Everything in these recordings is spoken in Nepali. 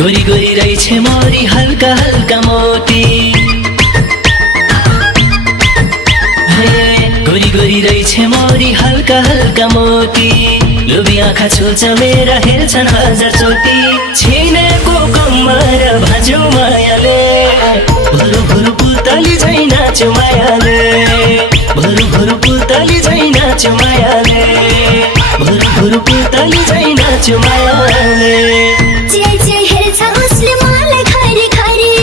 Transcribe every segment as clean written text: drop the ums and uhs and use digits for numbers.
गोरी गोरी रहेछ मोरी हल्का हल्का मोटी गोरी गोरी रहेछ मोरी हल्का हल्का मोटी लोभी आँखा छुल्छ मेरा हेर्छन् हजार चोटी छिनेको कम्मर भाज्यो मायाले भुरु भुरु पुतली झै नाच्यो मायाले भुरु भुरु पुतली झै नाच्यो मायाले भुरु भुरु पुतली झै नाच्यो मायाले चिया चिया हेर्छ उसले मलाई खरी खरी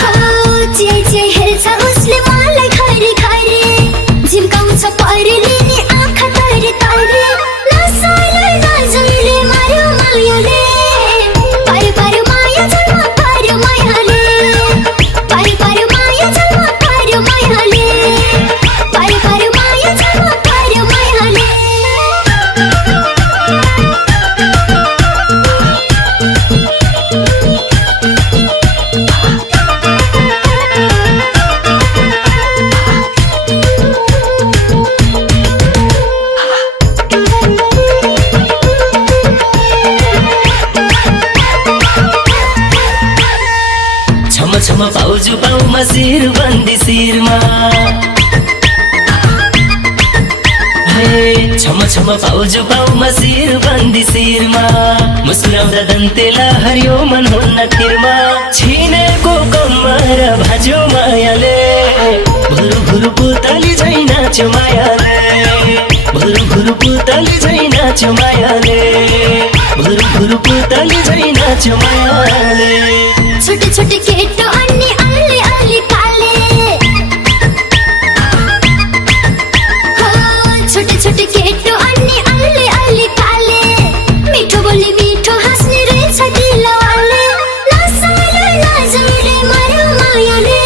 हो चिया चिया हेर्छ उसले मलाई खरी खरी झिम्काउँछ परेले नि आँखा तरी तरी नसाले नजुले मार्यो मायाले पार्यो पार्यो माया जन्म पार्यो मायाले पार्यो पार्यो माया जन्म पार्यो मायाले पार्यो पार्यो माया जन्म पार्यो मायाले छम छम पाउजु पाउमा शिर बन्दी शिरमा छम छम पाउजु पाउमा शिर बन्दी शिरमा मुस्कुराउँदा दन्तेला हरियो मन हुन्न तिरमा छिनेको कम्मर भाज्यो मायाले भुरु भुरु पुतली झै नाच्यो मायाले भुरु भुरु पुतली झै नाच्यो मायाले भुरु भुरु पुतली झै नाच्यो मायाले छोटे छोटे केटो अन्नी अलि अलि काले हो छोटे छोटे केटो अन्नी अलि अलि काले मिठो बोली मिठो हाँस्ने रहेछ दिलवाले नसाले नजुले मार्यो मायाले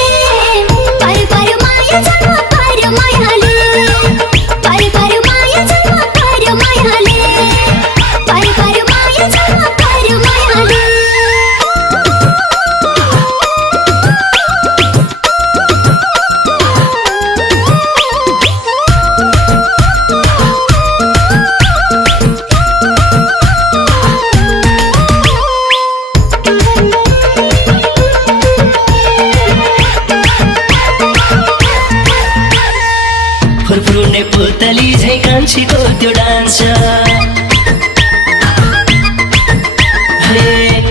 पार्यो पार्यो माया जन्म पार्यो मायाले पार्यो पार्यो माया जन्म पार्यो मायाले पार्यो पार्यो माया जन्म पार्यो मायाले फुरफुर्ने पुतली झै कान्छीको त्यो डान्स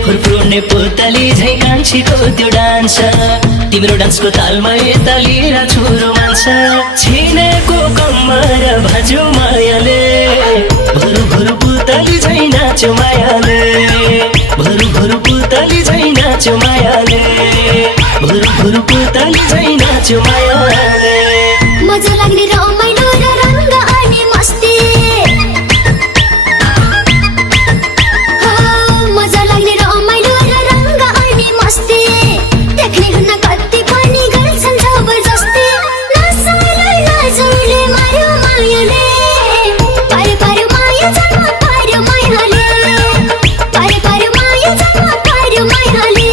फुरफुर्ने पुतली झै कान्छीको त्यो डान्स तिम्रो डान्सको तालमा यता लिएर छोरो मान्छ छिनेको कम्मर भाज्यो मायाले भुरु भुरु पुतली झै नाच्यो मायाले भुरु भुरु पुतली झै नाच्यो मायाले भुरु भुरु पुतली झै नाच्यो मायाले मजा लाग्ने रमाइलो र रङ्ग अनि मस्ती हो मजा लाग्ने रमाइलो र रङ्ग अनि मस्ती देख्ने हुन्न कति पनि गर्छन् जबरजस्ती नसाले नजुले मार्यो मायाले पार्यो पार्यो माया जन्म पार्यो मायाले पार्यो पार्यो माया जन्म पार्यो मायाले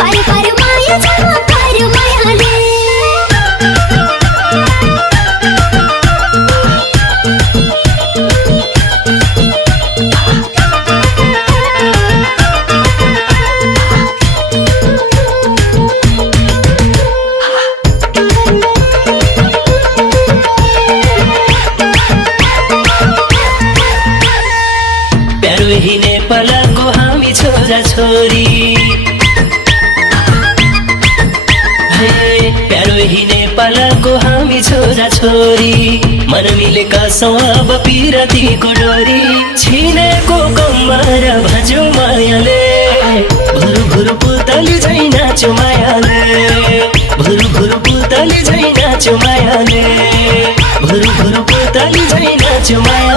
पार्यो पार्यो माया जन्म पार्यो मायाले प्यारो ही नेपालको हामी छोरा छोरी प्यारो ही नेपालको हामी छोरा छोरी मन मिलेका छौँ अब पिरतीको डोरी छिनेको कम्मर भाज्यो मायाले भुरु भुरु पुतली झै नाच्यो मायाले भुरु भुरु पुतली झै नाच्यो मायाले भुरु भुरु पुतली झै नाच्यो मायाले